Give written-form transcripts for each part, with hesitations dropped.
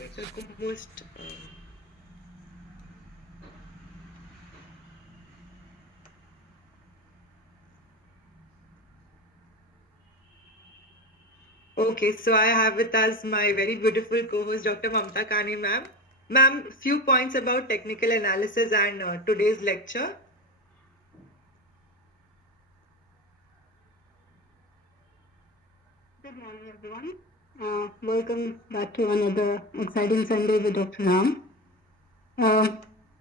So co-host. Okay, so I have with us my very beautiful co-host, Dr. Mamta Kani, ma'am. Ma'am, few points about technical analysis and today's lecture. Good morning, everyone. Welcome back to another exciting Sunday with Dr. Ram. Uh,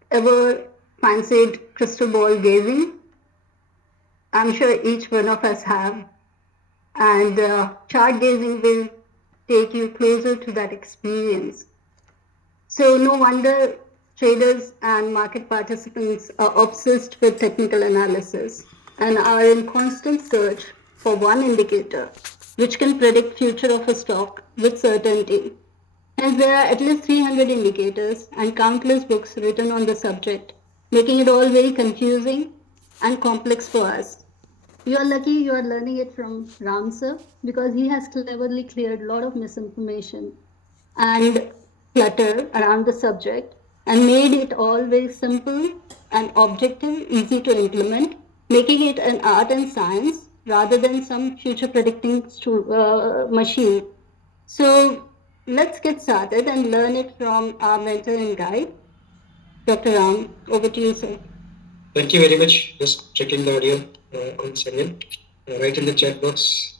Ever fancied crystal ball gazing? I'm sure each one of us have. And chart gazing will take you closer to that experience. So, no wonder traders and market participants are obsessed with technical analysis and are in constant search for one indicator which can predict future of a stock with certainty. Hence, there are at least 300 indicators and countless books written on the subject, making it all very confusing and complex for us. You are lucky you are learning it from Ram sir because he has cleverly cleared a lot of misinformation and clutter around the subject and made it all very simple and objective, easy to implement, making it an art and science rather than some future predicting machine. So let's get started and learn it from our mentor and guide, Dr. Ram. Over to you, sir. Thank you very much. Just checking the audio once again. Right in the chat box.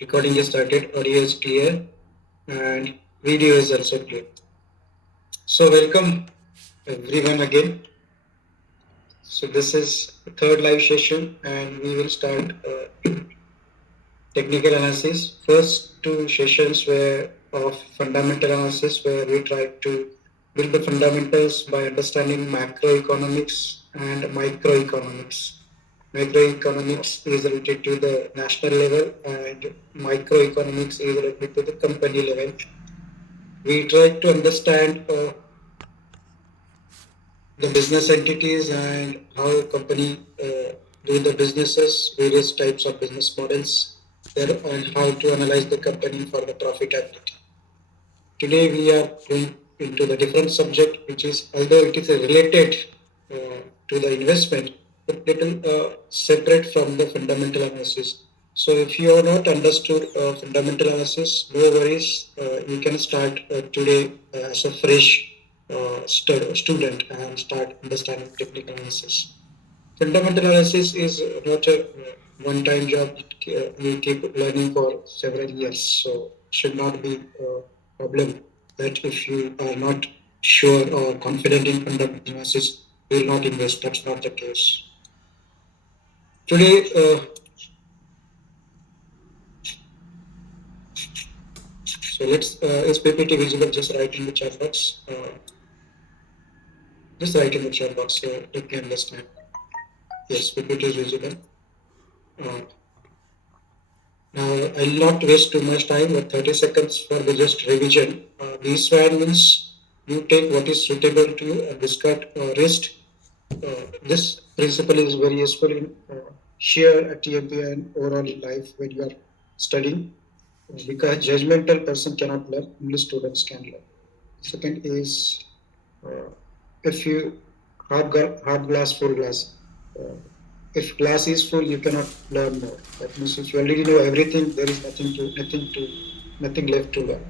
Recording is started. Audio is clear, and video is also clear. So welcome everyone again. So this is the third live session, and we will start technical analysis. First two sessions were of fundamental analysis, where we tried to build the fundamentals by understanding macroeconomics and microeconomics. Macroeconomics is related to the national level, and microeconomics is related to the company level. We tried to understand the business entities and how company do the businesses, various types of business models there, and how to analyze the company for the profitability. Today we are going into the different subject, which is, although it is related to the investment, but little separate from the fundamental analysis. So if you are not understood fundamental analysis, no worries. You can start today as a fresh student and start understanding technical analysis. Fundamental analysis is not a one-time job. You keep learning for several years, so should not be a problem that if you are not sure or confident in fundamental analysis, you will not invest. That's not the case. Today, so let's, is PPT visible? Just write in the chat box. Just write in the chat box so you can understand. Yes, PPT is visible. Uh, Now, I'll not waste too much time, but 30 seconds for the just revision. This one means you take what is suitable to you and discard rest. This principle is very useful in here at TMP and overall in life when you are studying, because judgmental person cannot learn, only students can learn. Second is uh, if you hard glass, full glass. Uh, if glass is full, you cannot learn more. That means if you already know everything, there is nothing left to learn.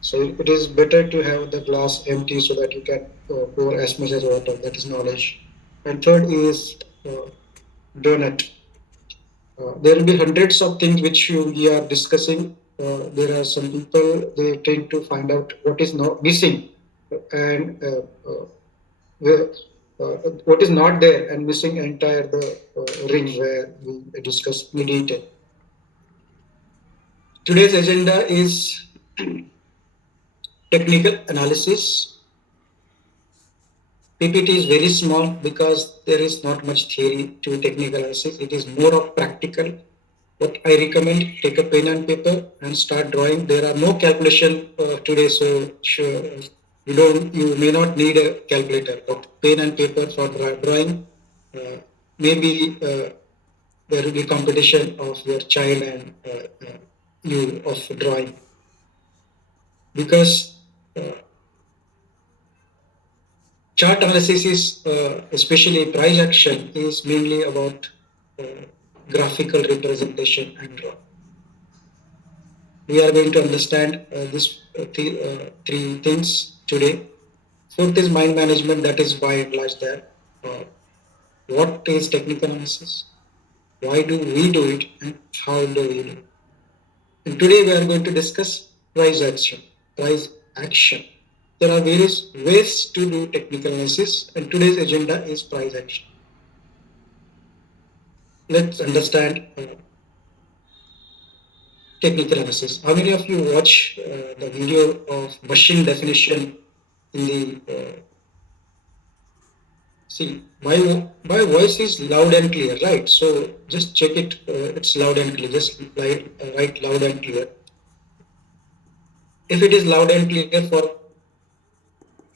So it is better to have the glass empty so that you can pour as much as water. That is knowledge. And third is donut. There will be hundreds of things which we are discussing. There are some people they tend to find out what is not missing, and where, what is not there, and missing entire the ring where we discuss in detail. Today's agenda is technical analysis. PPT is very small because there is not much theory to technical analysis. It is more of practical. What I recommend, take a pen and paper and start drawing. There are no calculation today, so sure, you may not need a calculator, but pen and paper for drawing. Maybe there will be competition of your child and you of drawing. because chart analysis is, especially price action, is mainly about graphical representation and draw. We are going to understand these three things today. Fourth is mind management, that is by and large there. What is technical analysis? Why do we do it and how do we do it? And today we are going to discuss price action. Price action. There are various ways to do technical analysis, and today's agenda is price action. Let's understand technical analysis. How many of you watch the video of machine definition in the see, my voice is loud and clear, right? So just check it. It's loud and clear. Just write loud and clear. If it is loud and clear for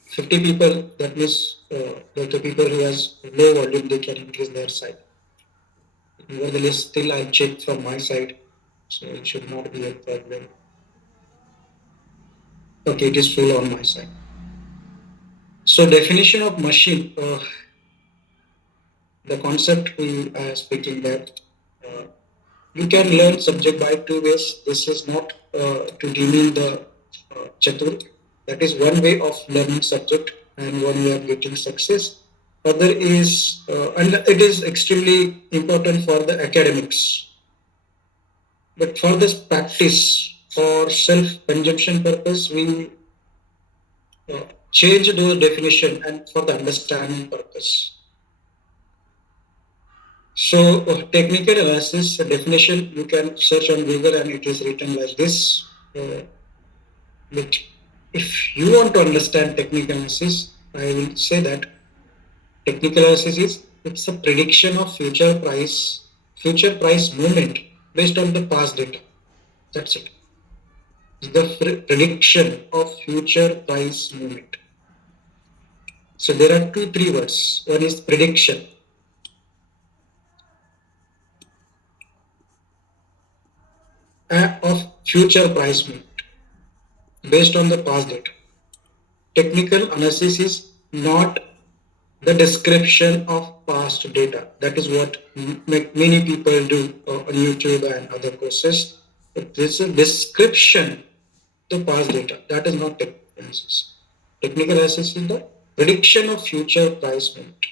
50 people, that means the people who has low volume, they can increase their side. Nevertheless, still I check from my side, so it should not be a problem. Okay, it is full on my side. So definition of machine. The concept we are speaking that you can learn subject by two ways. This is not to demean the chatur. That is one way of learning subject and one way of getting success. Other is, and it is extremely important for the academics. But for this practice, for self-consumption purpose, we change those definition and for the understanding purpose. So technical analysis definition, you can search on Google and it is written like this. But if you want to understand technical analysis, I will say that technical analysis is, it's a prediction of future price movement based on the past data. That's it. It's the prediction of future price movement. So there are three words. One is prediction. Of future price movement based on the past data. Technical analysis is not the description of past data. That is what many people do on YouTube and other courses. But this is a description of the past data. That is not technical analysis. Technical analysis is the prediction of future price movement.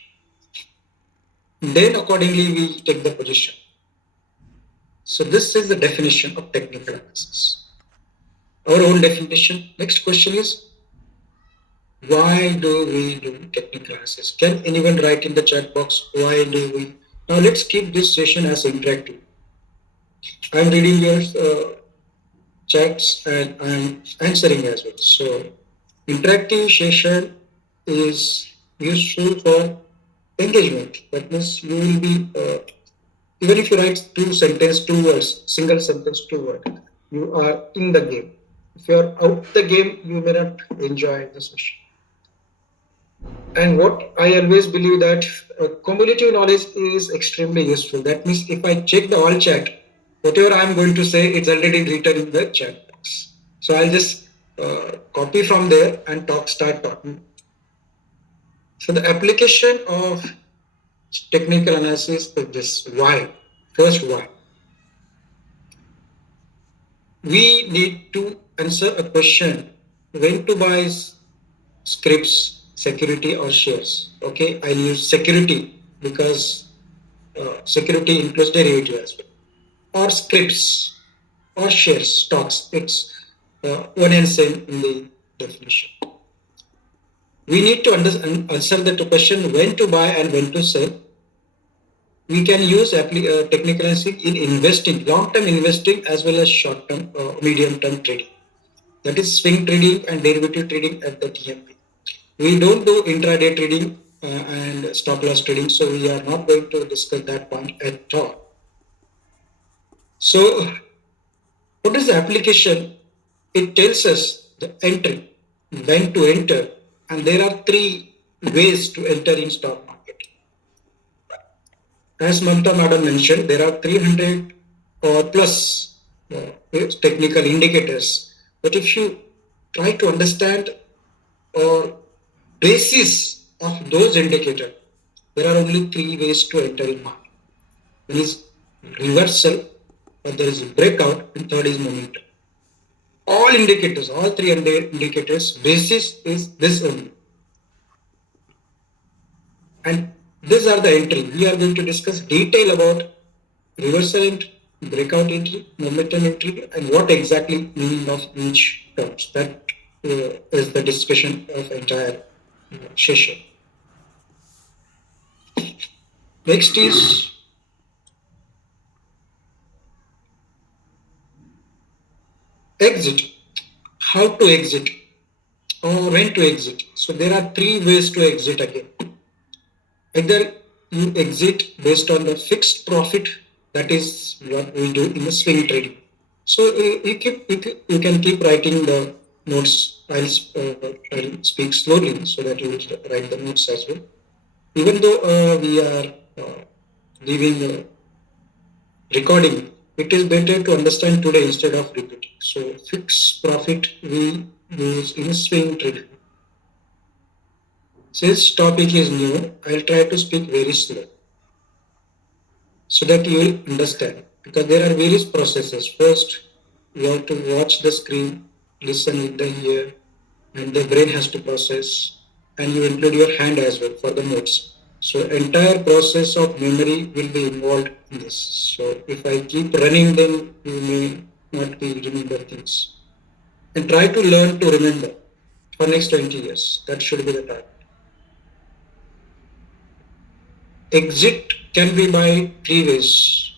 Then accordingly we take the position. So this is the definition of technical analysis. Our own definition. Next question is, why do we do technical analysis? Can anyone write in the chat box, why do we? Now let's keep this session as interactive. I'm reading your chats and I'm answering as well. So interactive session is useful for engagement. That means you will be even if you write two words, single sentence, two words, you are in the game. If you are out the game, you may not enjoy the session. And what I always believe that cumulative knowledge is extremely useful. That means if I check the all chat, whatever I'm going to say, it's already written in the chat box. So I'll just copy from there and start talking. So the application of technical analysis is this. Why? First, why? We need to answer a question: when to buy scripts, security or shares? Okay, I'll use security because security includes derivative as well. Or scripts or shares, stocks. It's one and same in the definition. We need to answer that question: when to buy and when to sell. We can use technical analysis in investing, long-term investing as well as short-term, medium-term trading. That is swing trading and derivative trading at the TMP. We don't do intraday trading and stop loss trading, so we are not going to discuss that point at all. So, what is the application? It tells us the entry, when to enter, and there are three ways to enter in stock market. As Mamta Madam mentioned, there are 300 or plus technical indicators. But if you try to understand or basis of those indicators. There are only three ways to enter in market. One is reversal, or there is breakout, and third is momentum. All indicators, all three indicators, basis is this only. And these are the entry. We are going to discuss detail about reversal entry, breakout entry, momentum entry, and what exactly meaning of each terms. That is the discussion of entire session. Next is exit. How to exit or when to exit. So there are three ways to exit again. Either you exit based on the fixed profit, that is what we do in the swing trading. So you can keep writing the notes. I'll speak slowly so that you will write the notes as well. Even though we are leaving recording, it is better to understand today instead of repeating. So fixed profit we use in swing trading. Since topic is new, I'll try to speak very slow so that you will understand, because there are various processes. First, you have to watch the screen, listen with the ear, and the brain has to process, and you include your hand as well for the notes. So entire process of memory will be involved in this. So if I keep running, then you may not be remember things. And try to learn to remember for next 20 years. That should be the target. Exit can be by three ways.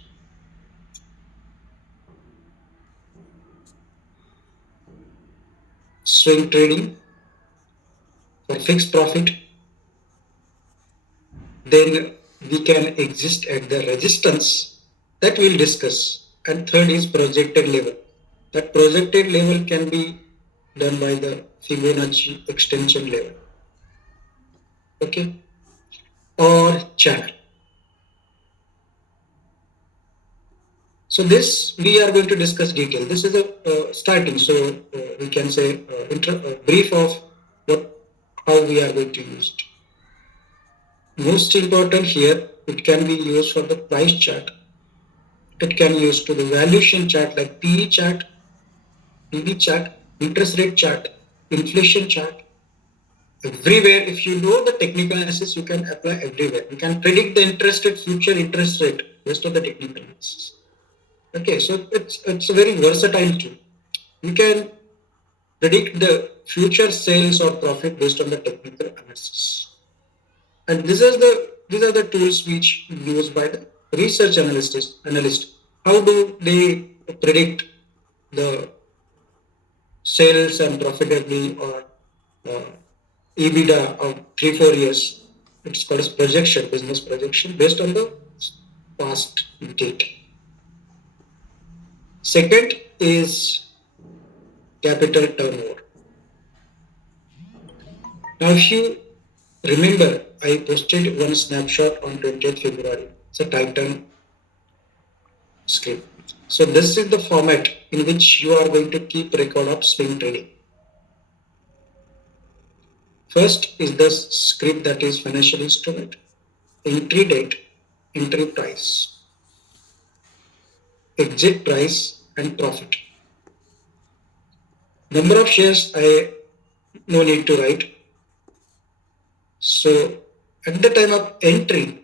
Swing trading for fixed profit, then we can exist at the resistance that we'll discuss. And third is projected level. That projected level can be done by the Fibonacci extension level. Okay? Or channel. So this we are going to discuss detail. This is a starting. So we can say brief of how we are going to use it. Most important here, it can be used for the price chart. It can be used to the valuation chart like PE chart, PB chart, interest rate chart, inflation chart. Everywhere, if you know the technical analysis, you can apply everywhere. You can predict the interest rate, future interest rate based on the technical analysis. Okay, so it's a very versatile tool. You can predict the future sales or profit based on the technical analysis. And these are the tools which used by the research analyst. How do they predict the sales and profitability or EBITDA of 3-4 years? It's called as projection, business projection based on the past data. Second is capital turnover. Now, if you remember, I posted one snapshot on 20th February. It's a Titan script. So this is the format in which you are going to keep record of swing trading. First is the script that is financial instrument, entry date, entry price, exit price, and profit. Number of shares I no need to write. So at the time of entry,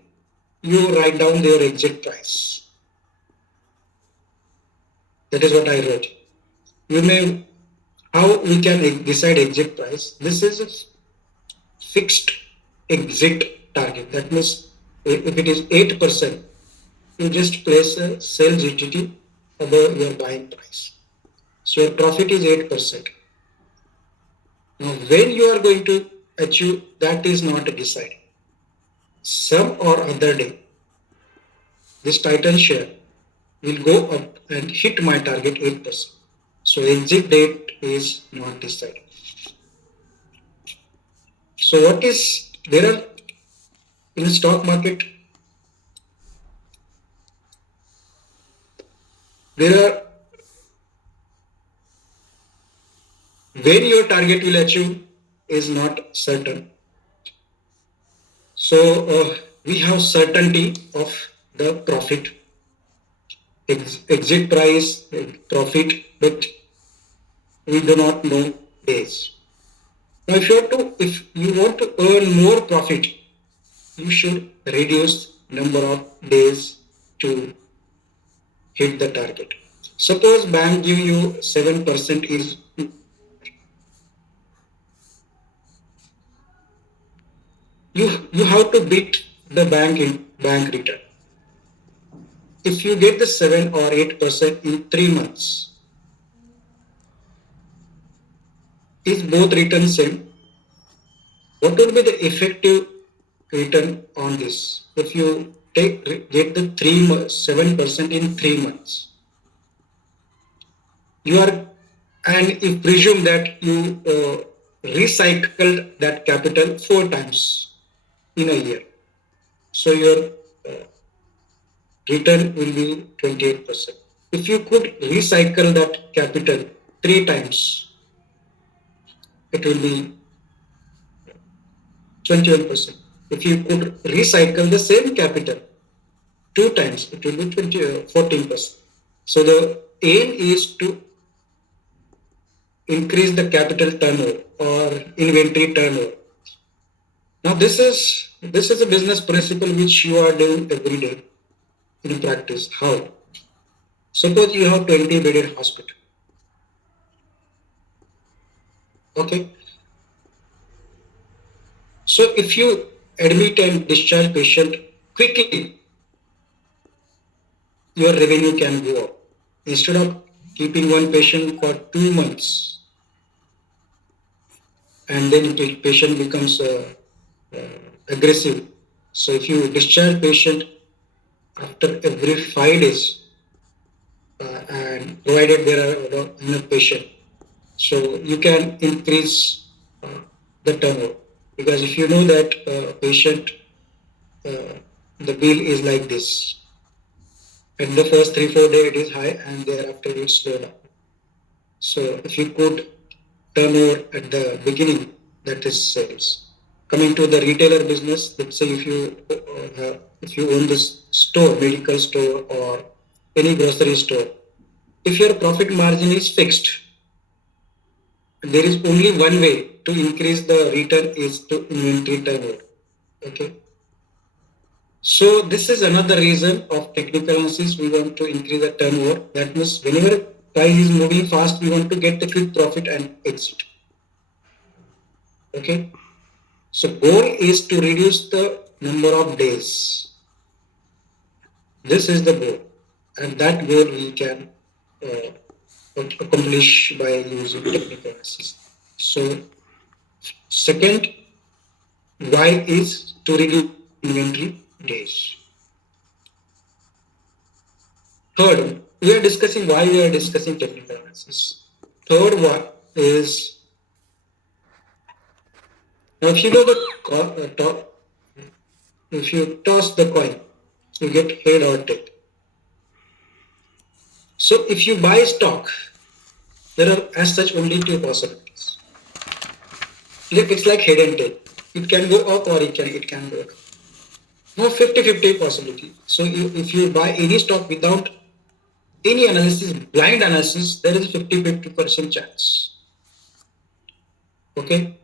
you write down your exit price. That is what I wrote. You may, how we can decide exit price? This is a fixed exit target. That means if it is 8%, you just place a sell GTT above your buying price. So your profit is 8%. Now when you are going to achieve, that is not decided. Some or other day, this Titan share will go up and hit my target 8%. So exit date is not decided. So what is, there are in stock market, there when your target will achieve is not certain. So we have certainty of the profit, exit price, profit, but we do not know days. Now, if you want to earn more profit, you should reduce number of days to hit the target. Suppose bank give you 7% is you have to beat the bank return. If you get the 7 or 8% in 3 months, is both return same? What would be the effective return on this? If you get the 7% in 3 months, you are, and if presume that you recycled that capital 4 times in a year, so your return will be 28%. If you could recycle that capital 3 times, it will be 21%. If you could recycle the same capital 2 times, it will be 14%. So the aim is to increase the capital turnover or inventory turnover. Now this is a business principle which you are doing every day in practice. How? Suppose you have 20-bedded hospital. Okay. So if you admit and discharge patient quickly, your revenue can go up. Instead of keeping one patient for 2 months and then the patient becomes aggressive. So if you discharge patient after every 5 days and provided there are enough patient, so you can increase the turnover. Because if you know that patient, the bill is like this, in the first 3-4 days it is high and thereafter it slow down. So if you could turn over at the beginning, that is sales. Coming to the retailer business, let's say if you own this store, medical store or any grocery store, if your profit margin is fixed, there is only one way to increase the return is to inventory turnover. Okay. So this is another reason of technical analysis. We want to increase the turnover. That means whenever price is moving fast, we want to get the quick profit and exit. Okay. So goal is to reduce the number of days. This is the goal, and that goal we can accomplish by using technical analysis. So second, why is to reduce inventory days. Third, we are discussing why we are discussing technical analysis. Third one is, now if you know the if you toss the coin, you get head or tail. So if you buy stock, there are as such only 2 possibilities. It's like head and tail. It can go up or it can go down. No 50-50 possibility. So if you buy any stock without any analysis, blind analysis, there is a 50% chance. Okay.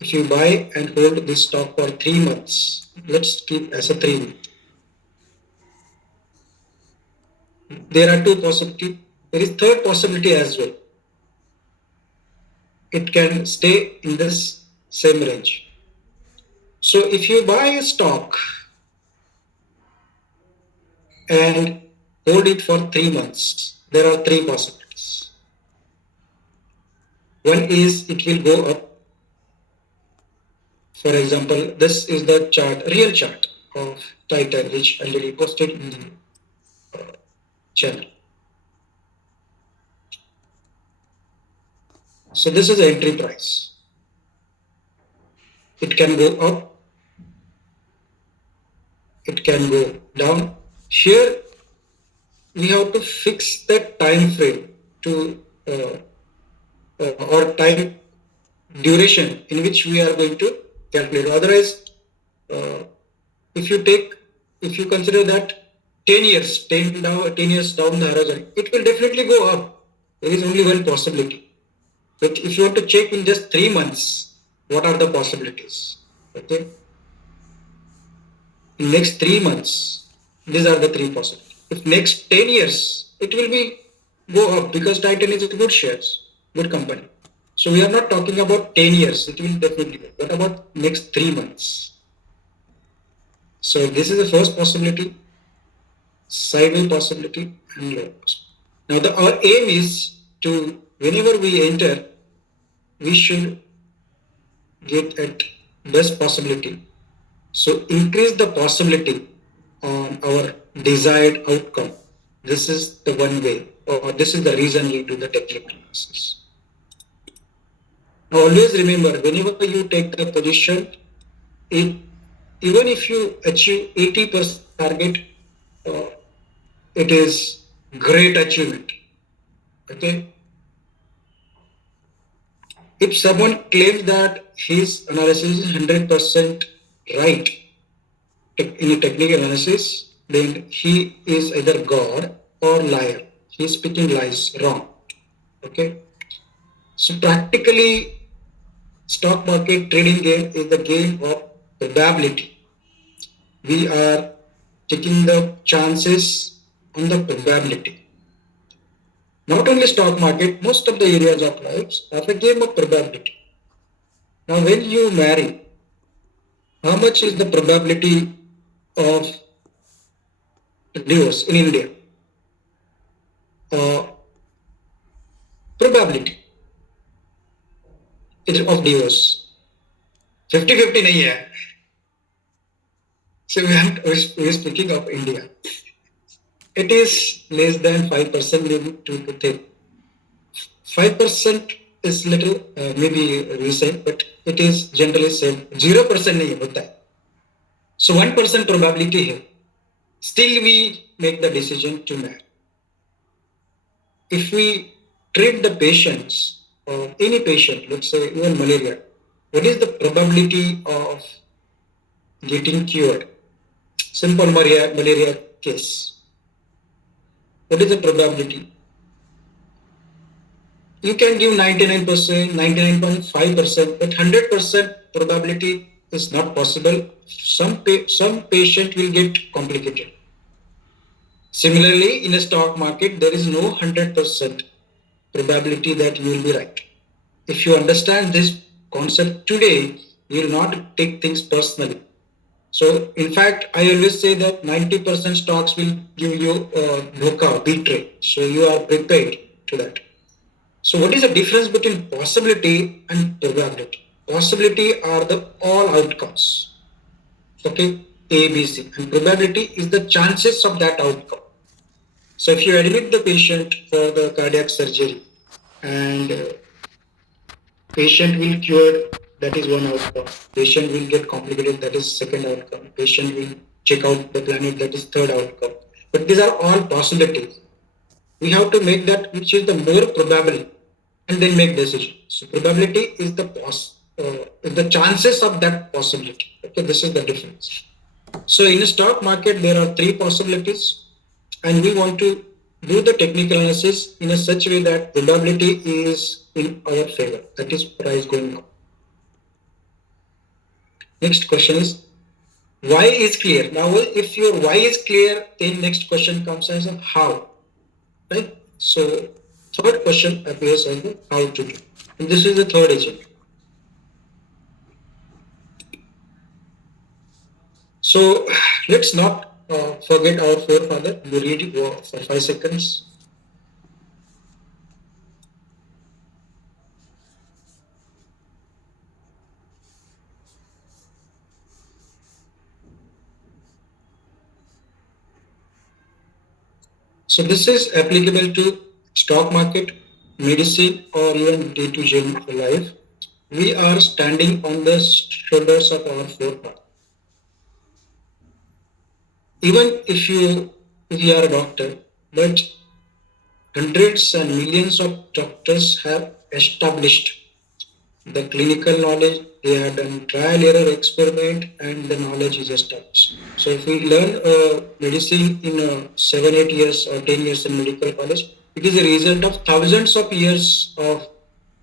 If you buy and hold this stock for 3 months, let's keep as a 3 month. There are 2 possibilities. There is third possibility as well. It can stay in this same range. So if you buy a stock and hold it for 3 months, there are 3 possibilities. One is it will go up. For example, this is the chart, real chart of Titan, which already posted in the channel. So this is the entry price. It can go up. It can go down. Here we have to fix the time frame to or time duration in which we are going to calculate. Otherwise, uh, if you consider that 10 years, 10 years down the horizon, it will definitely go up. There is only one possibility. But if you want to check in just 3 months, what are the possibilities? Okay. In next 3 months, these are the three possibilities. If next 10 years, it will be go up because Titan is a good shares, good company. So we are not talking about 10 years. It will definitely go. What about next 3 months? So this is the first possibility, sideways possibility, and low possibility. Now our aim is to, whenever we enter, we should get at best possibility. So increase the possibility on our desired outcome. This is the one way, or this is the reason we do the technical analysis. Now always remember, whenever you take the position, even if you achieve 80% target, uh, it is great achievement. Okay. If someone claims that his analysis is 100% right in a technical analysis, then he is either God or liar. He is speaking lies, wrong. Okay. So practically, stock market trading game is the game of probability. We are taking the chances on the probability. Not only stock market, most of the areas of life are a game of probability. Now, when you marry, how much is the probability of divorce in India? Probability of divorce 50-50 नहीं है. So we are speaking of India. It is less than 5%, maybe 2 to 3. 5% is little, maybe we say, but it is generally said 0% नहीं होता है. So 1% probability है. Still we make the decision to marry. If we treat the patients, or any patient, let's say even malaria, what is the probability of getting cured? Simple malaria case. What is the probability? You can give 99%, 99.5%, but 100% probability is not possible. Some patient will get complicated. Similarly, in a stock market, there is no 100% probability that you will be right. If you understand this concept today, you will not take things personally. So, in fact, I always say that 90% stocks will give you dhoka, betray. So, you are prepared to that. So, what is the difference between possibility and probability? Possibility are the all outcomes. Okay, A, B, C. And probability is the chances of that outcome. So, if you admit the patient for the cardiac surgery and patient will cure, that is one outcome. Patient will get complicated, that is second outcome. Patient will check out the planet, that is third outcome. But these are all possibilities. We have to make that which is the more probable and then make decision. So probability is the chances of that possibility. Okay, this is the difference. So in the stock market, there are three possibilities, and we want to do the technical analysis in a such way that probability is in our favor. That is price going up. Next question is, why is clear? Now, if your why is clear, then next question comes as a how. Right? So third question appears as the how to do. And this is the third agent. So let's not forget our forefather. We read it for 5 seconds. So this is applicable to stock market, medicine, or even day-to-day life. We are standing on the shoulders of our forefathers. Even if you are a doctor, but hundreds and millions of doctors have established the clinical knowledge, they have done trial error experiment, and the knowledge is established. So if we learn medicine in 7, 8 years or 10 years in medical college, it is a result of thousands of years of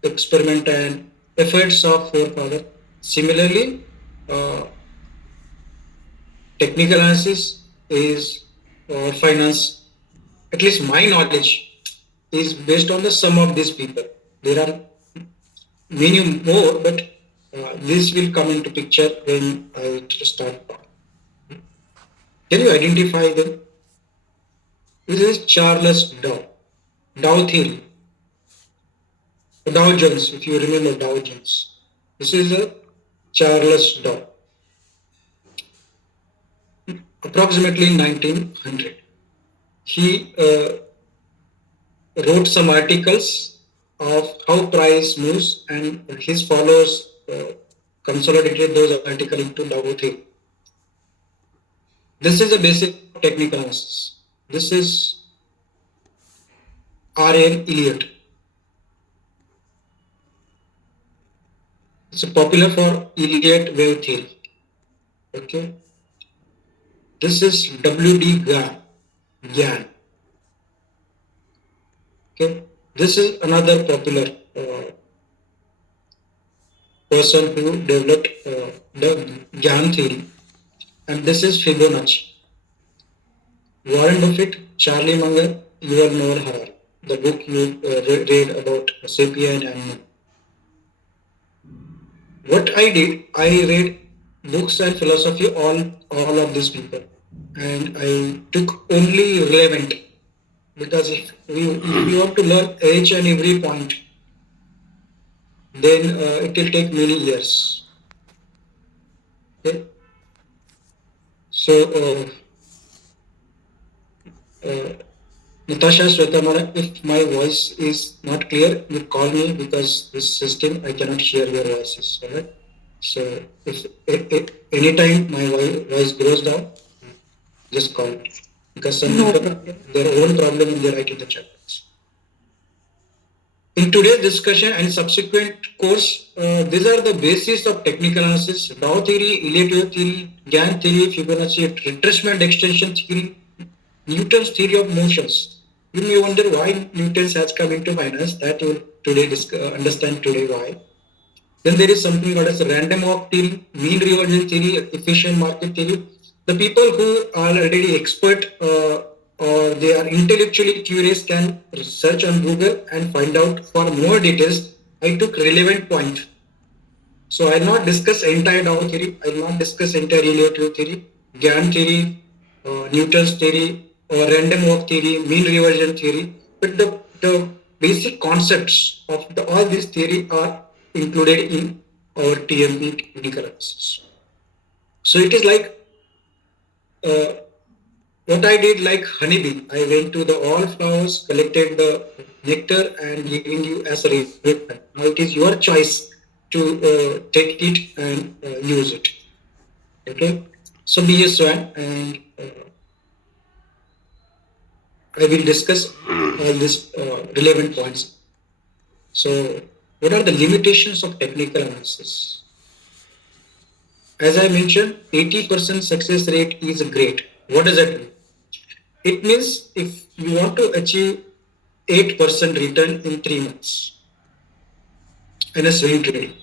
experiment and efforts of forefathers. Similarly, technical analysis is finance, at least my knowledge is based on the sum of these people. There are many more, but this will come into picture when I start talking. Can you identify them? This is Charles Dow. Dow theory. Dow Jones, if you remember Dow Jones. This is a Charles Dow. Approximately in 1900. He wrote some articles of how price moves, and his followers consolidated those articles into Dow theory. This is a basic technical analysis. This is R.N. Elliott. It's popular for Elliott wave theory. Okay. This is W.D. Gyan. Okay. This is another popular person who developed the Gyan theory. And this is Fibonacci. Warren Buffett, Charlie Munger, Yuval Noah Harari. The book you read about sapien and what I did, I read books and philosophy all of these people, and I took only relevant, because if you want to learn each and every point, then it will take many years. Okay, so Natasha Svetamara, if my voice is not clear, you call me, because this system I cannot hear your voices. Alright. So if anytime my voice goes down, just call me, because some people their own problem and they write in the chat box. In today's discussion and subsequent course, these are the basis of technical analysis: Dow theory, Elliott wave theory, Gyan theory, Fibonacci retracement extension theory, Newton's theory of motions. You may wonder why Newton has come into finance. That you will today understand today why. Then there is something called as random walk theory, mean reversion theory, efficient market theory. The people who are already expert or they are intellectually curious can search on Google and find out for more details. I took relevant point. So I will not discuss entire Dow theory. I will not discuss entire Elliott wave theory, Gyan theory, Newton's theory, or random walk theory, mean reversion theory. But the basic concepts of all these theory are included in our TMP technical analysis. So it is like what I did, like honeybee. I went to all flowers, collected the nectar, and giving you as a reward. Now it is your choice to take it and use it. Okay. So be a swan, and I will discuss all these relevant points. So, what are the limitations of technical analysis? As I mentioned, 80% success rate is great. What does that mean? It means if you want to achieve 8% return in 3 months in a swing trading,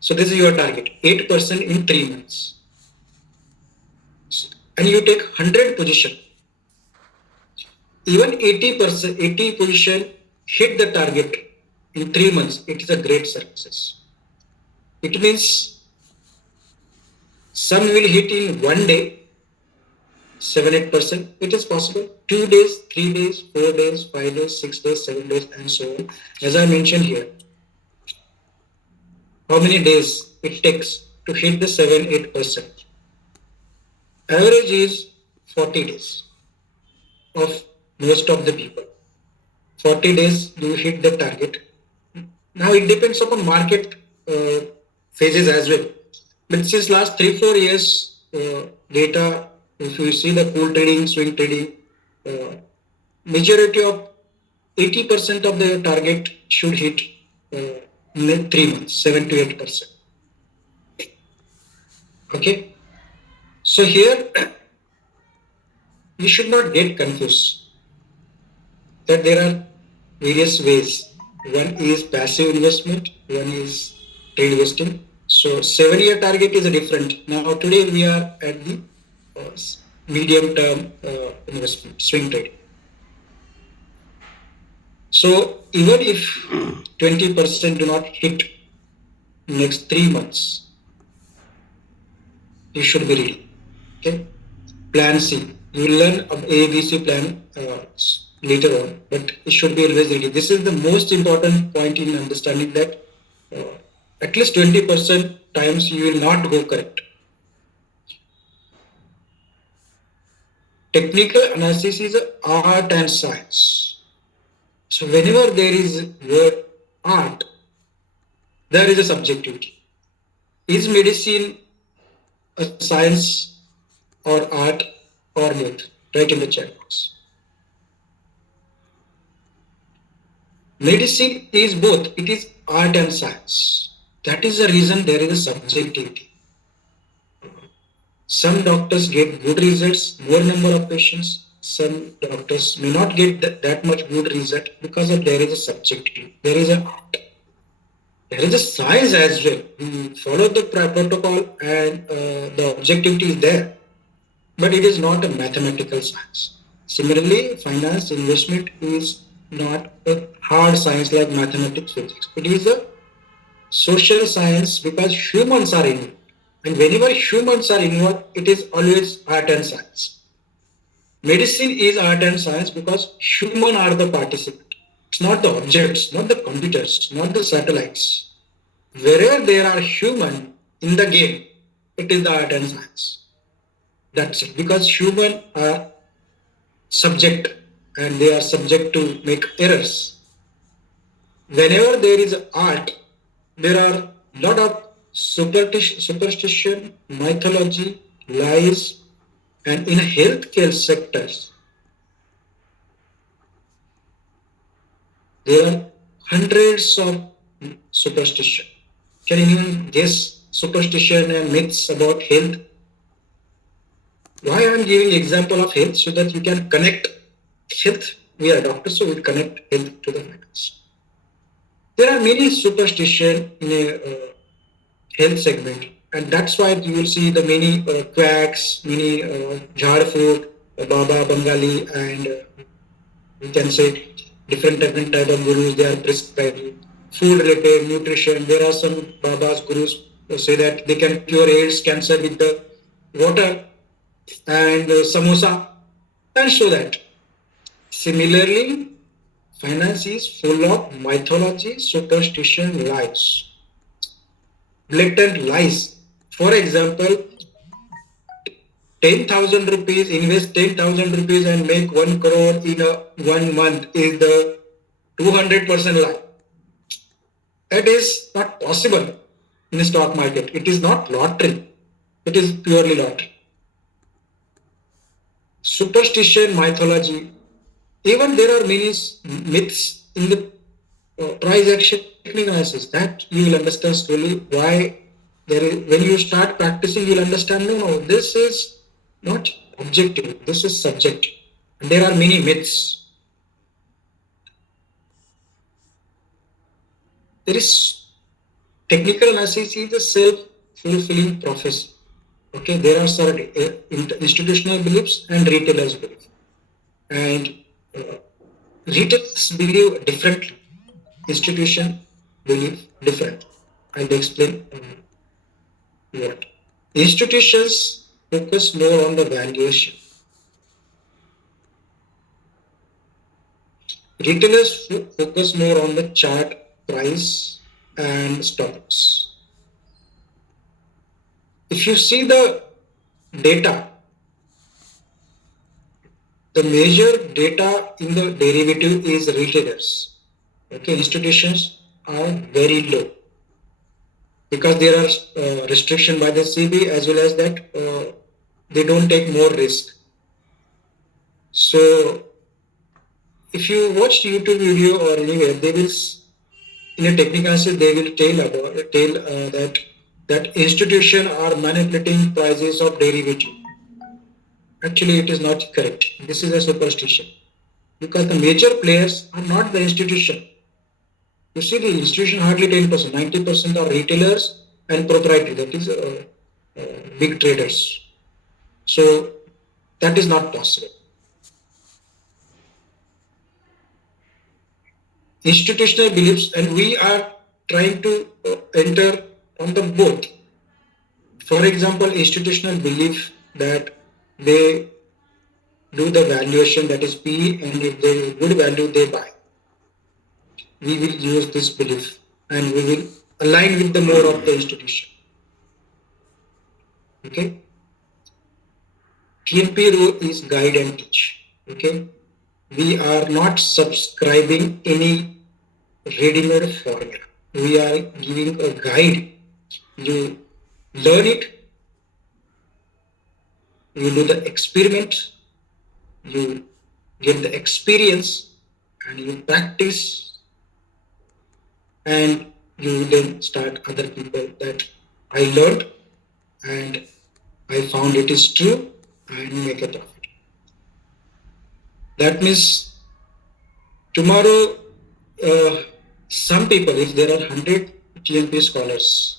so this is your target, 8% in 3 months, and you take 100 position. Even 80%, 80 position hit the target in 3 months, it is a great success. It means some will hit in 1 day, 7-8%. It is possible. 2 days, 3 days, 4 days, 5 days, 6 days, 7 days, and so on. As I mentioned here, how many days it takes to hit the 7-8%? Average is 40 days of most of the people. 40 days you hit the target. Now it depends upon market phases as well. But since last 3-4 years data, if you see the pool trading, swing trading, majority of 80% of the target should hit in 3 months, 7 to 8%. Okay. So here you should not get confused that there are various ways. One is passive investment, one is trade investing. So 7-year target is a different. Now today we are at the medium term investment, swing trade. So even if 20% do not hit next 3 months, you should be ready. Okay. Plan C. You will learn ABC plan later on, but it should be always ready. This is the most important point in understanding that at least 20% times you will not go correct. Technical analysis is art and science. So whenever there is word art, there is a subjectivity. Is medicine a science or art or both? Write in the chat box. Medicine is both. It is art and science. That is the reason there is a subjectivity. Some doctors get good results, more number of patients. Some doctors may not get that much good result because of there is a subjectivity. There is a art. There is a science as well. We follow the protocol and the objectivity is there, but it is not a mathematical science. Similarly, finance investment is not a hard science like mathematics, physics. It is a social science because humans are involved. And whenever humans are involved, it is always art and science. Medicine is art and science because humans are the participant. It's not the objects, not the computers, not the satellites. Wherever there are humans in the game, it is the art and science. That's it. Because humans are subject and they are subject to make errors. Whenever there is art, there are a lot of superstition, mythology, lies, and in healthcare sectors, there are hundreds of superstition. Can anyone guess superstition and myths about health? Why I am giving example of health so that you can connect health. We are doctors, so we connect health to the finance. There are many superstition in a health segment, and that's why you will see the many quacks, many jhar fruit, Baba Bengali, and we can say different type of gurus. They are prescribing food related nutrition. There are some Babas gurus who say that they can cure AIDS, cancer with the water and samosa, and show that. Similarly, finance is full of mythology, superstition, lies, blatant lies. For example, 10,000 rupees, invest 10,000 rupees and make 1 crore in a 1 month is the 200% lie. That is not possible in the stock market. It is not lottery. It is purely lottery. Superstition, mythology. Even there are many myths in the price action technique analysis that you will understand slowly why there is. When you start practicing, you will understand. No, this is not objective. This is subjective. And there are many myths. There is technical analysis is a self-fulfilling prophecy. Okay, there are certain institutional beliefs and retailers' beliefs. And retailers believe differently. Institution believe different. I'll explain what. Institutions focus more on the valuation. Retailers focus more on the chart, price, and stocks. If you see the data, the major data in the derivative is retailers. Okay, institutions are very low because there are restriction by the SEBI as well as that they don't take more risk. So if you watch YouTube video or anywhere, they will in a technical analysis, they will tell that institution are manipulating prices of derivative. Actually, it is not correct. This is a superstition because the major players are not the institution. You see, the institution hardly 10%, 90% are retailers and proprietary, that is big traders. So that is not possible. Institutional beliefs, and we are trying to enter on the both. For example, institutional belief that they do the valuation, that is P, and if there is good value, they buy. We will use this belief and we will align with the more of the institution. Okay. TMP rule is guide and teach. Okay. We are not subscribing any ready-made formula. We are giving a guide. You learn it, you do the experiment, you get the experience, and you practice, and you then start other people that I learned and I found it is true and make a profit. That means tomorrow, some people, if there are 100 TMP scholars,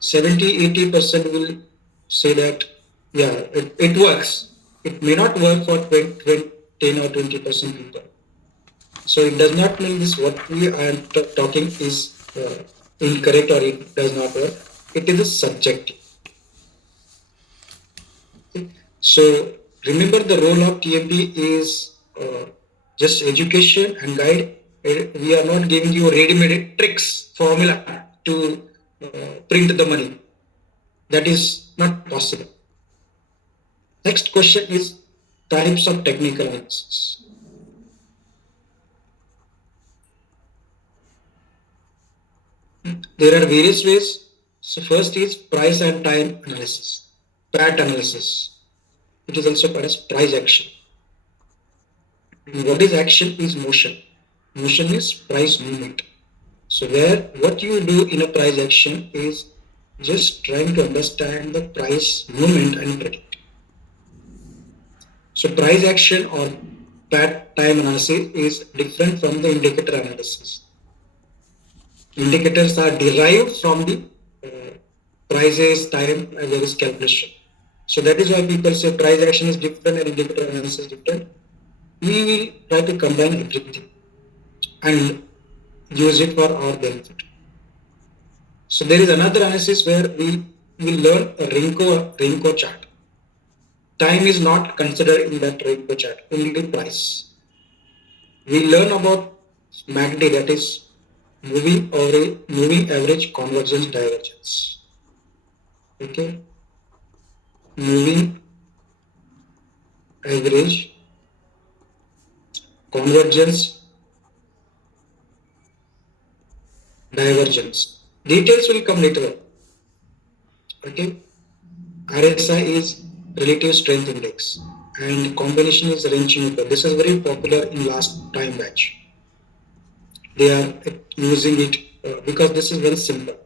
70-80% will say that, yeah, it works. It may not work for 10 or 20% people. So it does not mean this what we are talking is incorrect or it does not work. It is a subjective. Okay. So remember, the role of TMP is just education and guide. We are not giving you ready-made tricks, formula to print the money. That is not possible. Next question is types of technical analysis. There are various ways. So first is price and time analysis, PAT analysis. It is also called as price action. And what is action is motion. Motion is price movement. So what you do in a price action is just trying to understand the price movement and predict. So price action or PAT time analysis is different from the indicator analysis. Indicators are derived from the prices, time, and various calculation. So that is why people say price action is different and indicator analysis is different. We will try to combine everything and use it for our benefit. So there is another analysis where we will learn a Renko chart. Time is not considered in that Renko chart, only price. We learn about MACD, that is moving average convergence divergence. Okay, moving average convergence divergence. Details will come later on. Okay, RSI is relative strength index and combination is Renchi. This is very popular in last time batch. They are using it because this is very simple.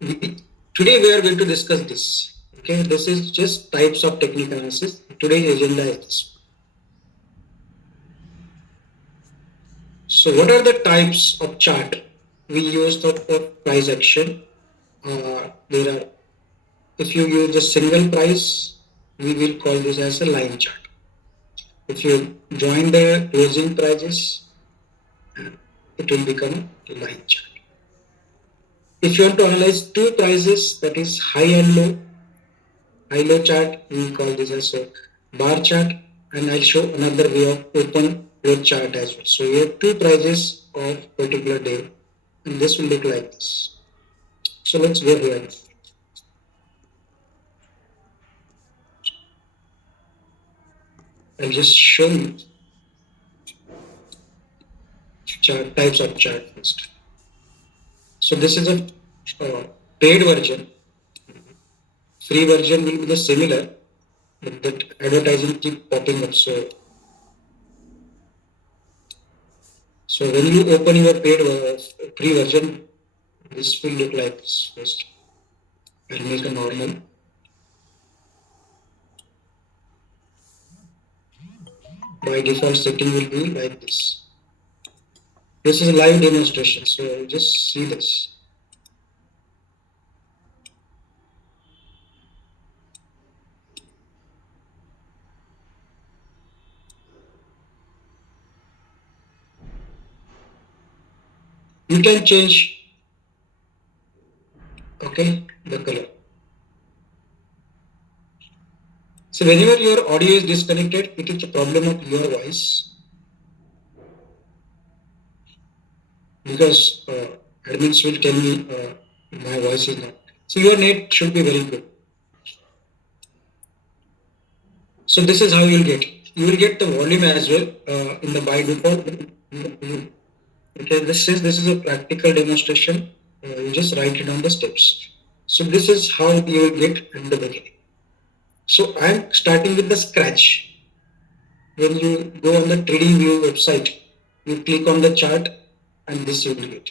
Today we are going to discuss this. Okay, this is just types of technical analysis. Today's agenda is this. So what are the types of chart we use for price action? There are, if you use a single price, we will call this as a line chart. If you join the closing prices, it will become a line chart. If you want to analyze two prices, that is high and low chart, we will call this as a bar chart, and I'll show another way of open flow chart as well. So we have two prices of particular day, and this will look like this. So let's go here. I'll just show you types of chart first. So this is a paid version. Free version will be the similar, but that advertising keep popping up. So So when you open your paid free version, this will look like this. First, I'll make a normal. By default setting will be like this. This is a live demonstration, so just see this. You can change, okay, the color. So whenever your audio is disconnected, it is a problem of your voice, because admins will tell me my voice is not. So your net should be very good. So this is how you'll get. You will get the volume as well in the by default. Okay, this is a practical demonstration. You just write it on the steps. So this is how you will get in the beginning. So I'm starting with the scratch. When you go on the TradingView website, you click on the chart and this you will get.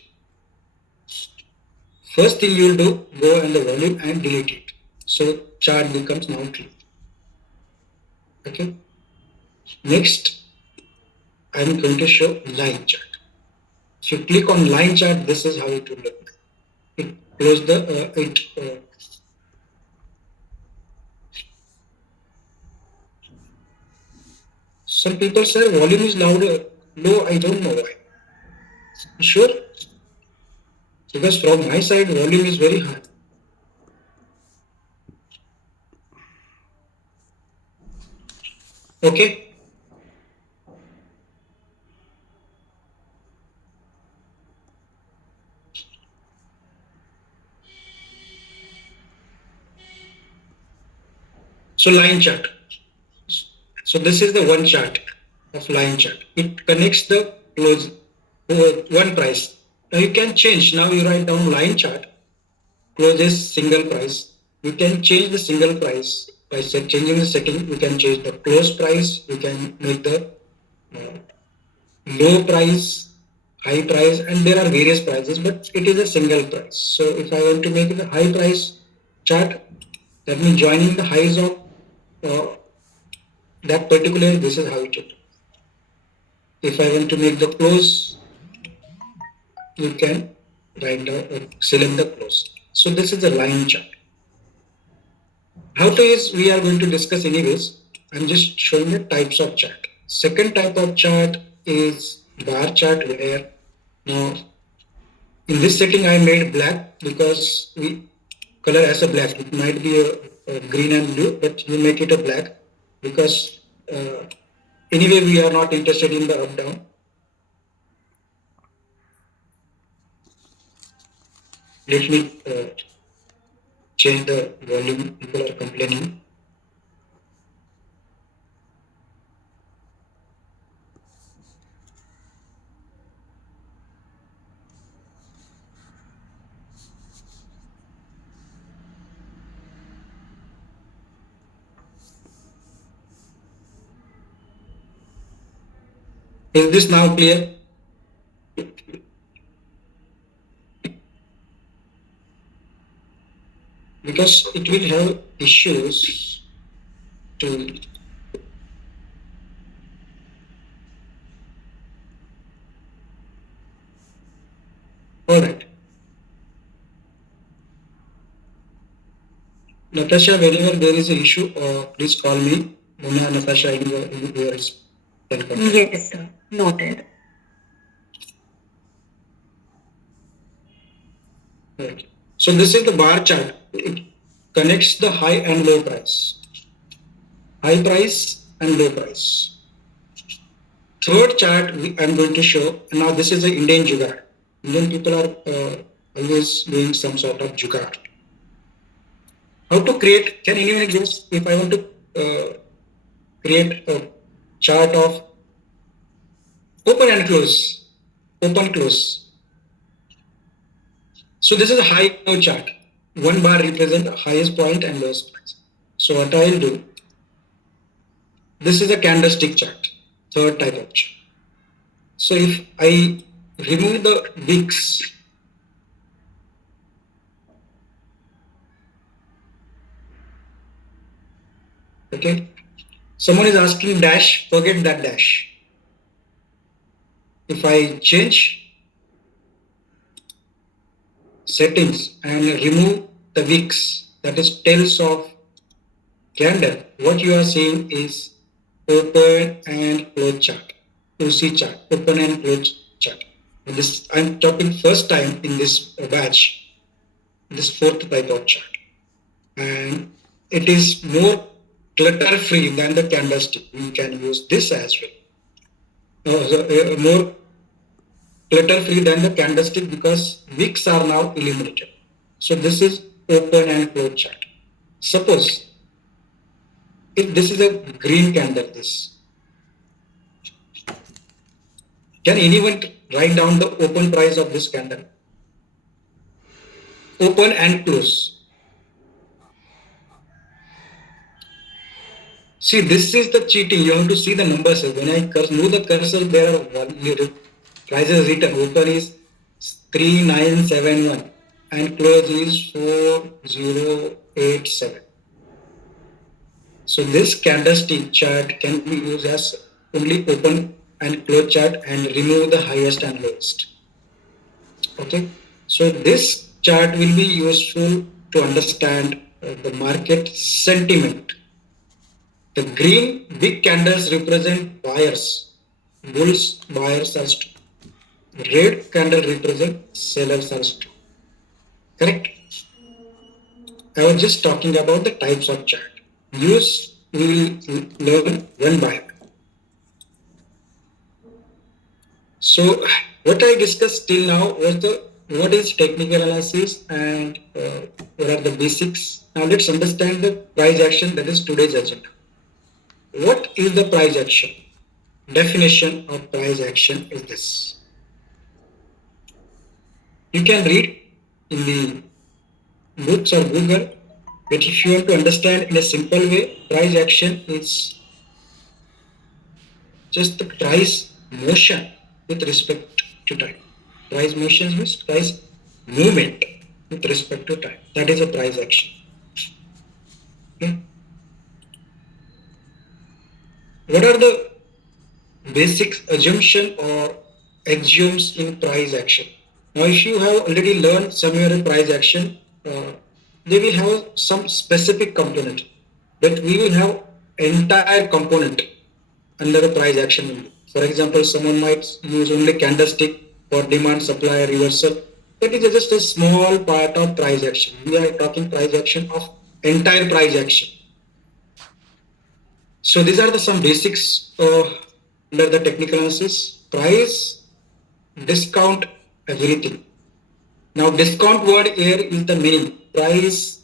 First thing you will do, go on the volume and delete it. So chart becomes now clean. Okay. Next, I'm going to show line chart. If you click on line chart, this is how it will look. It close the some people say volume is louder. No, I don't know why. Sure, because from my side volume is very high. Okay. So line chart. So this is the one chart of line chart. It connects the close one price. Now you can change. Now you write down line chart, closes single price. You can change the single price by changing the setting. You can change the close price. You can make the low price, high price, and there are various prices, but it is a single price. So if I want to make it a high price chart, that means joining the highs of that particular, this is how it is. If I want to make the close, you can write down, select the close. So this is a line chart. How to is we are going to discuss anyways. I'm just showing the types of chart. Second type of chart is bar chart, where now in this setting I made black because we color as a black. It might be a green and blue, but you make it a black because anyway we are not interested in the up down. Let me change the volume. People are complaining. Is this now clear? Because it will have issues to all right. Natasha, whenever there is an issue, please call me. Mona, Natasha, anywhere is welcome. Yes, sir. Noted. Right. So this is the bar chart. It connects the high and low price. High price and low price. Third chart I'm going to show. Now this is the Indian jugaad. Indian people are always doing some sort of jugaad. How to create? Can anyone guess if I want to create a chart of open and close, open close. So this is a high low chart. One bar represents highest point and lowest point. So what I will do, this is a candlestick chart, third type of chart. So if I remove the wicks, okay, someone is asking dash, forget that dash. If I change settings and remove the wicks, that is tails of candle, what you are seeing is open and close chart, OC chart, open and close chart. And this I'm talking first time in this batch, this fourth type of chart, and it is more clutter free than the candlestick. You can use this as well. More clutter free than the candlestick because wicks are now eliminated. So this is open and close chart. Suppose if this is a green candle, this, can anyone write down the open price of this candle? Open and close. See, this is the cheating. You have to see the numbers. When I move the cursor, there are prices written. Open is 3971 and close is 4087. So this candlestick chart can be used as only open and close chart and remove the highest and lowest. Okay. So this chart will be useful to understand the market sentiment. The green big candles represent buyers. Bulls buyers are strong. Red candle represent sellers are strong. Correct? I was just talking about the types of chart. Use we will learn one by one. So what I discussed till now was what is technical analysis and what are the basics. Now let's understand the price action, that is today's agenda. What is the price action? Definition of price action is this. You can read in the books or Google, but if you want to understand in a simple way, price action is just the price motion with respect to time. Price motion means price movement with respect to time. That is a price action. Okay. What are the basic assumption or axioms in price action? Now, if you have already learned somewhere in price action, they will have some specific component, but we will have entire component under the price action. For example, someone might use only candlestick for demand, supply, reversal. That is just a small part of price action. We are talking price action of entire price action. So these are some basics under the technical analysis. Price, discount, everything. Now discount word here is the meaning. Price,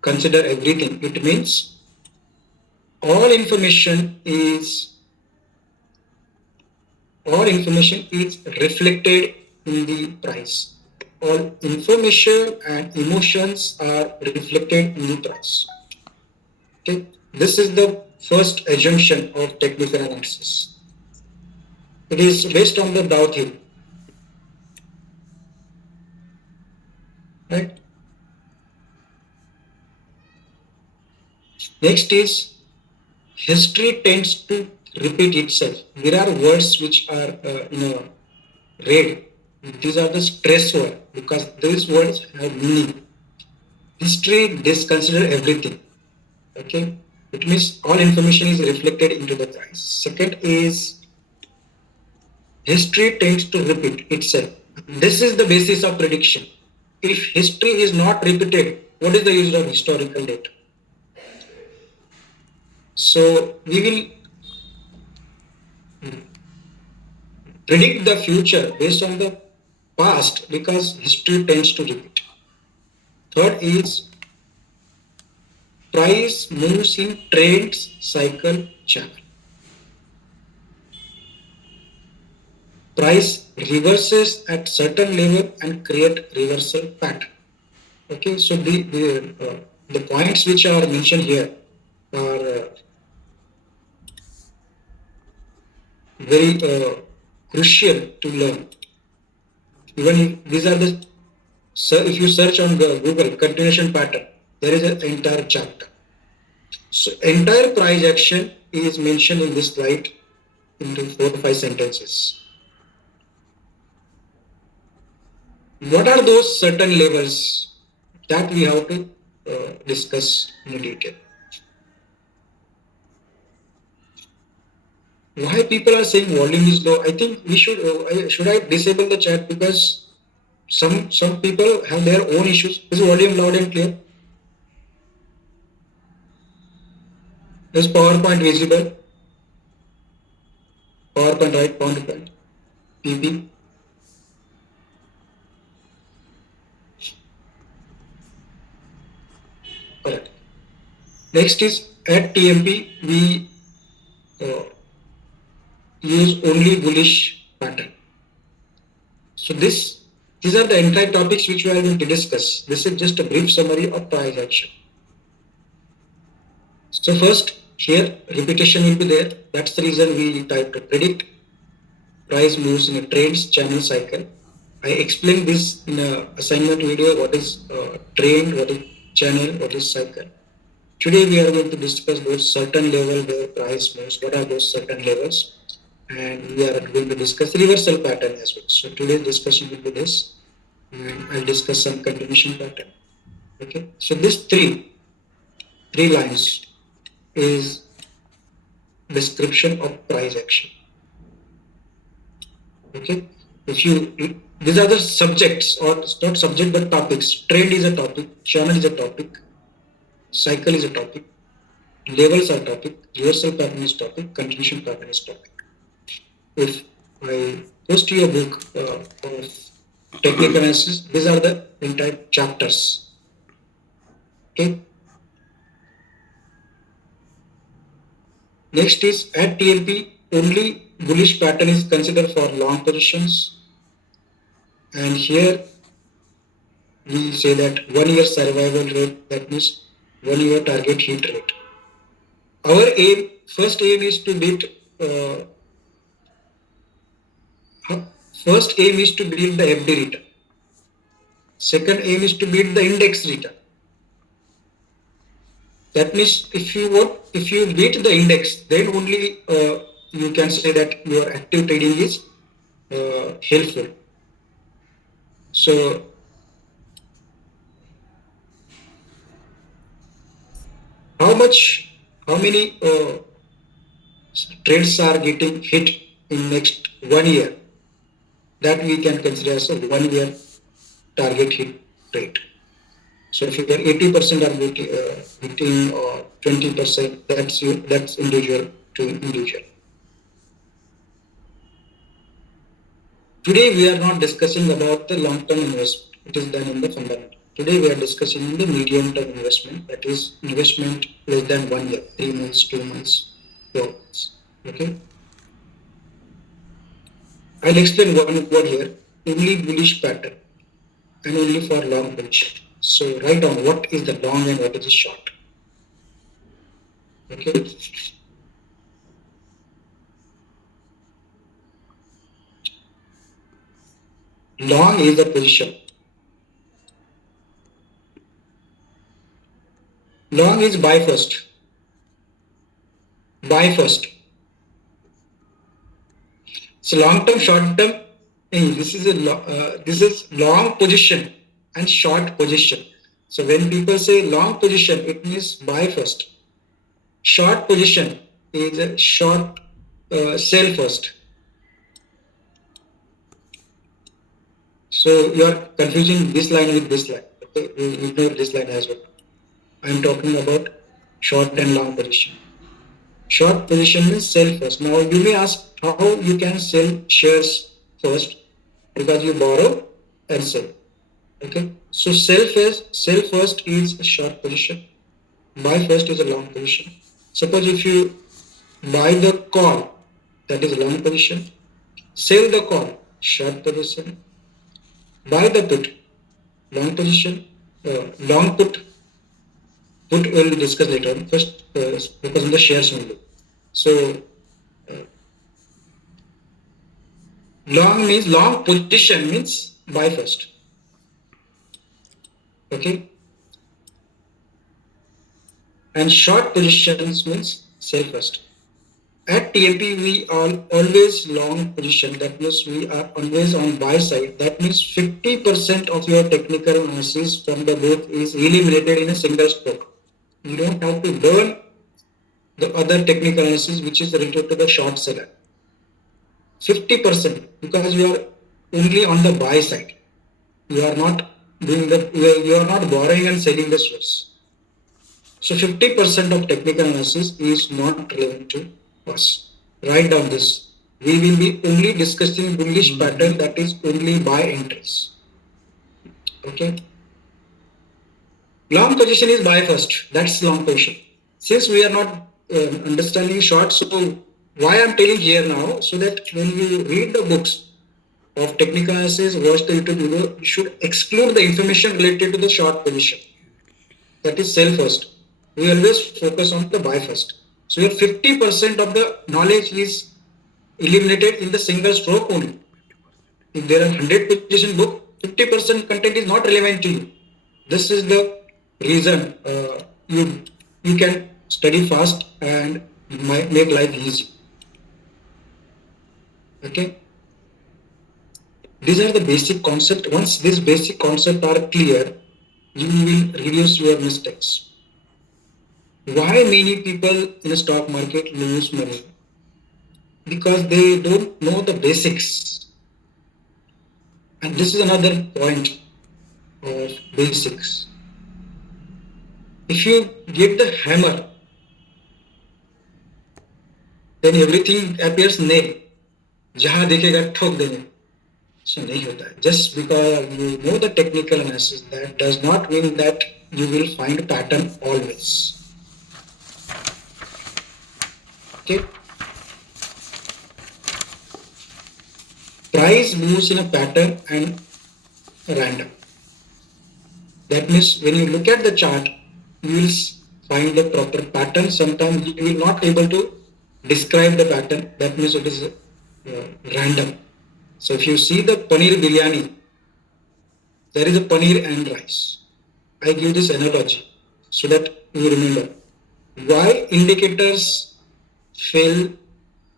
consider everything. It means all information is reflected in the price. All information and emotions are reflected in the price. Okay, this is the first assumption of technical analysis. It is based on the Dow theory. Right? Next is history tends to repeat itself. There are words which are read. These are the stress words because these words have meaning. History disconsider everything. Okay, it means all information is reflected into the price. Second is history tends to repeat itself. This is the basis of prediction. If history is not repeated, what is the use of historical data? So we will predict the future based on the past because history tends to repeat. Third is price moves in trends, cycle, channel. Price reverses at certain level and create reversal pattern. Okay, so the points which are mentioned here are very crucial to learn. Even if these are the, so if you search on Google continuation pattern, there is an entire chapter. So entire price action is mentioned in this slide into 4 to 5 sentences. What are those certain levels that we have to discuss in detail? Why people are saying volume is low? I think we should I disable the chat, because some people have their own issues. Is volume loud and clear? Is PowerPoint visible? PowerPoint, right? PowerPoint. PP. Correct. Next is at TMP we uh, use only bullish pattern. So these are the entire topics which we are going to discuss. This is just a brief summary of price action. So first, here repetition will be there. That's the reason we type to predict. Price moves in a trends channel cycle. I explained this in a assignment video. What is trend, what is channel, what is cycle. Today we are going to discuss those certain level where price moves. What are those certain levels? And we are going to discuss reversal pattern as well. So today's discussion will be this, and I'll discuss some continuation pattern. Okay. So this three lines is description of price action. Okay. If you, these are the subjects, or it's not subject but topics. Trend is a topic, channel is a topic, cycle is a topic, levels are topic, reversal pattern is topic, continuation pattern is topic. If I post you a book of technical analysis, these are the entire chapters. Okay. Next is at TMP, only bullish pattern is considered for long positions. And here we say that 1 year survival rate, that means 1 year target hit rate. Our aim, first aim is to beat, first aim is to build the FD return. Second aim is to beat the index return. That means if you beat the index, then only you can say that your active trading is helpful. So how many trades are getting hit in next 1 year? That we can consider as a 1 year target hit rate. So if you get 80% are hitting or 20%, that's individual to individual. Today we are not discussing about the long-term investment. It is done in the fundamental. Today we are discussing the medium-term investment. That is investment less than 1 year, 3 months, 2 months, 4 months. Okay. I'll explain one word here. Only bullish pattern and only for long position. So write down what is the long and what is the short. Okay. Long is the position. Long is buy first. Buy first. So long term, short term. This is long position and short position. So when people say long position, it means buy first. Short position is a short sell first. So you are confusing this line with this line. Okay, you ignore this line as well. I am talking about short and long position. Short position means sell first. Now you may ask how you can sell shares first, because you borrow and sell. Okay, so sell first is a short position. Buy first is a long position. Suppose if you buy the call, that is long position. Sell the call, short position. Buy the put, long position. Long put will be discussed later on. First, focus on the shares only. So long position means buy first. Okay. And short positions means sell first. At TMP, we are always long position. That means we are always on buy side. That means 50% of your technical analysis from the book is eliminated in a single stroke. You don't have to learn the other technical analysis which is related to the short seller. 50% because you are only on the buy side. You are not doing you are not borrowing and selling the shares. So 50% of technical analysis is not relevant to us. Write down this. We will be only discussing bullish pattern, that is only buy entries. Okay. Long position is buy first. That's long position. Since we are not understanding short, so why I'm telling here now, so that when you read the books of technical analysis, watch the YouTube video, you should exclude the information related to the short position. That is sell first. We always focus on the buy first. So your 50% of the knowledge is eliminated in the single stroke only. If there are 100 position book, 50% content is not relevant to you. This is the reason you can study fast and make life easy. Okay. These are the basic concepts. Once these basic concepts are clear, you will reduce your mistakes. Why many people in the stock market lose money? Because they don't know the basics. And this is another point of basics. If you give the hammer, then everything appears nail. जहां देखेगा ठोक देने से नहीं होता है. Just because you know the technical analysis, that does not mean that you will find pattern always. Okay. Price moves in a pattern and random. That means when you look at the chart, you will find the proper pattern. Sometimes you will not able to describe the pattern. That means it is random. So if you see the paneer biryani, there is a paneer and rice. I give this analogy so that you remember. Why indicators fail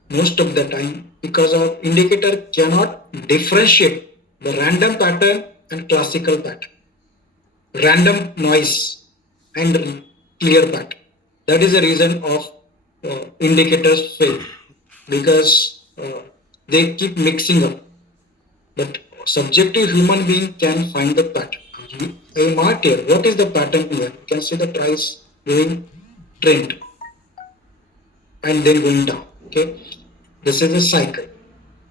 most of the time? Because our indicator cannot differentiate the random pattern and classical pattern. Random noise and clear pattern. That is the reason of indicators fail, because they keep mixing up. But subjective human being can find the pattern. I mark here. What is the pattern here? You can see the price going trend and then going down. Okay, this is a cycle.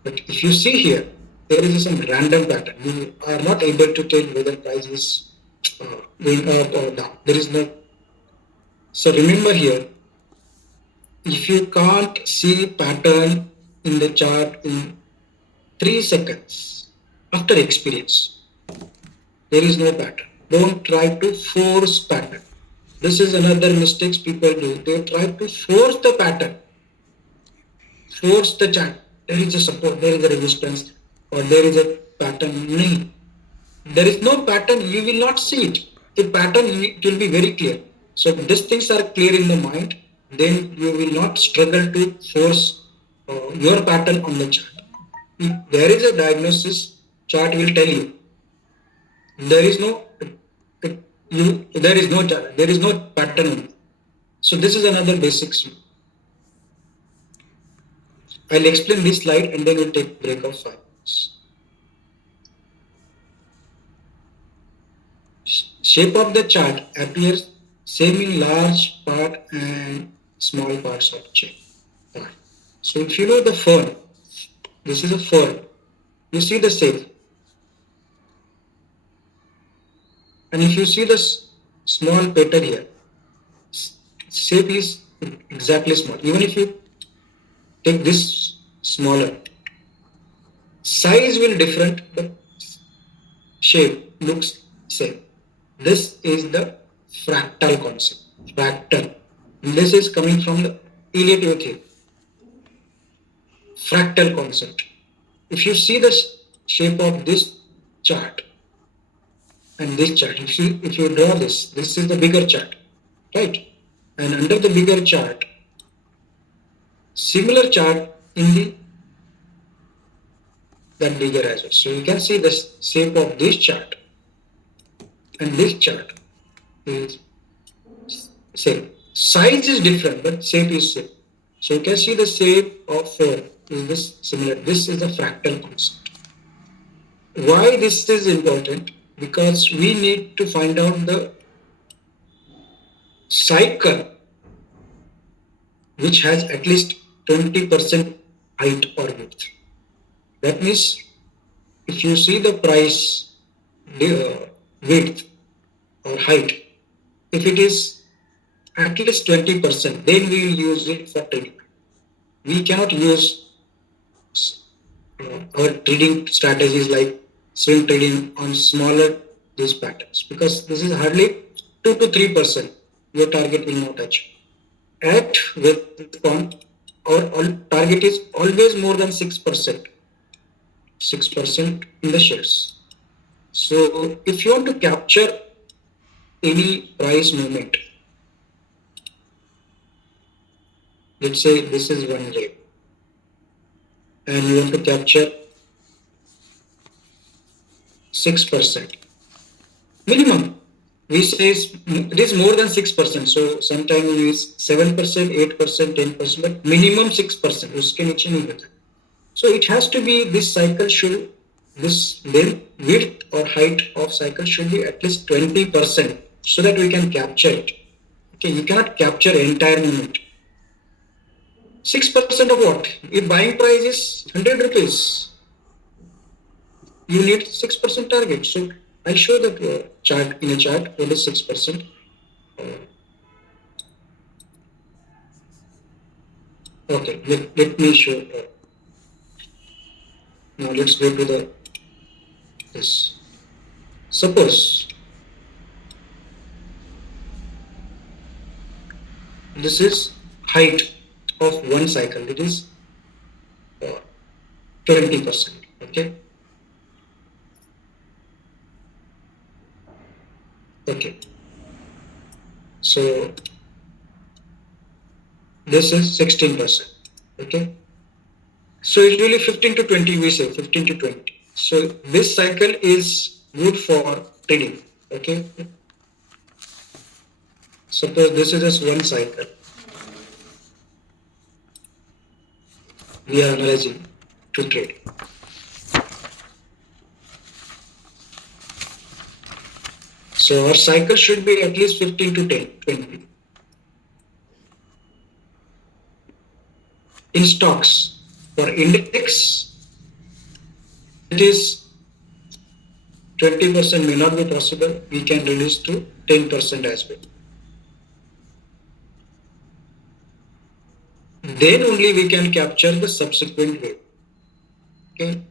But if you see here, there is some random pattern. You are not able to tell whether price is going up or down. There is no. So remember here, if you can't see pattern in the chart in 3 seconds after experience, there is no pattern. Don't try to force pattern. This is another mistake people do. They try to force the pattern. Force the chart. There is a support, there is a resistance, or there is a pattern. No. There is no pattern, you will not see it. The pattern, it will be very clear. So if these things are clear in the mind, then you will not struggle to force your pattern on the chart. If there is a diagnosis, chart will tell you. There is no chart, there is no pattern. So this is another basics. I'll explain this slide and then we'll take break of 5 minutes. Shape of the chart appears same in large part and small parts of chain. So if you know the fern, this is a fern. You see the shape. And if you see the small petal here, shape is exactly small. Even if you take this smaller, size will different, but shape looks same. This is the fractal concept. Fractal. And this is coming from the Elliott theory. Fractal concept. if you see the shape of this chart and this chart, if you draw this is the bigger chart, right? And under the bigger chart, similar chart in the that bigger as well. So you can see the shape of this chart and this chart is same. Size is different, but shape is same. So you can see the shape of 4 is this similar. This is the fractal concept. Why this is important? Because we need to find out the cycle which has at least 20% height or width. That means if you see the price width or height, if it is at least 20%, then we will use it for trading. We cannot use our trading strategies like swing trading on smaller these patterns, because this is hardly 2 to 3% your target will not achieve. At Wipcom, our target is always more than 6%. 6% in the shares. So if you want to capture any price movement, let's say this is one day, and you want to capture 6% minimum. We say it is more than 6%. So sometimes we use 7%, 8%, 10%, but minimum 6%. उसके नीचे नहीं होता. So it has to be, this cycle should, this length, width or height of cycle should be at least 20% so that we can capture it. Okay, you cannot capture entire movement. 6% of what? If buying price is 100 rupees, you need 6% target. So I'll show the chart in a chart what is 6%. Okay, let me show. Now let's go to this. Suppose this is height of one cycle. It is 20%. Okay. Okay. So this is 16%. Okay. So usually 15 to 20 we say 15 to 20. So this cycle is good for trading. Okay. Suppose this is just one cycle. We are analyzing to trade. So our cycle should be at least 15 to 20. In stocks, for index, it is 20% may not be possible. We can reduce to 10% as well. Then only we can capture the subsequent wave. Okay.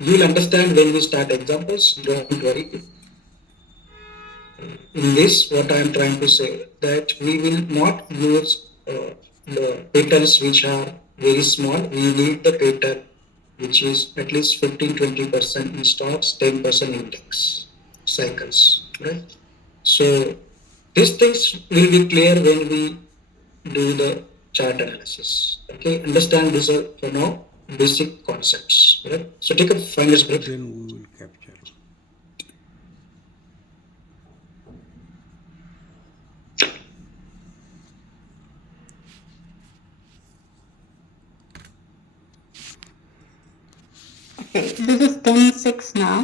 You will understand when we start examples. Don't worry. In this, what I am trying to say, that we will not use the patterns which are very small. We need the pattern which is at least 15-20% in stocks, 10% index cycles, right? So these things will be clear when we do the chart analysis. Okay, understand these are for now basic concepts, right? So take a 5 minutes break. Then we will capture. Okay, this is 10:06 now.